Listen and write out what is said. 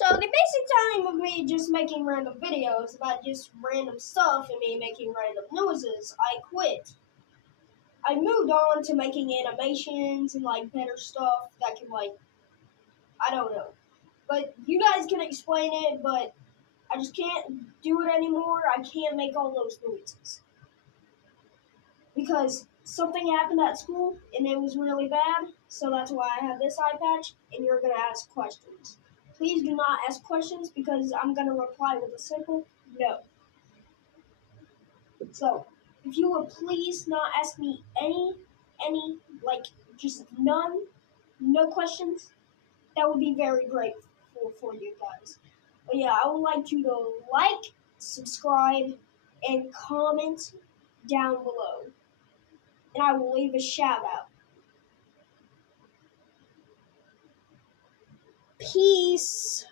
So the basic time of me just making random videos about just random stuff and me making random noises, I quit. I moved on to making animations and like better stuff that can I don't know. But you guys can explain it, but I just can't do it anymore. I can't make all those noises. Because something happened at school and it was really bad, so that's why I have this eye patch and you're gonna ask questions. Please do not ask questions because I'm gonna reply with a simple no. So if you would please not ask me any just none, no questions, that would be very grateful for you guys. But yeah, I would like you to like, subscribe, and comment down below. And I will leave a shout out. Peace.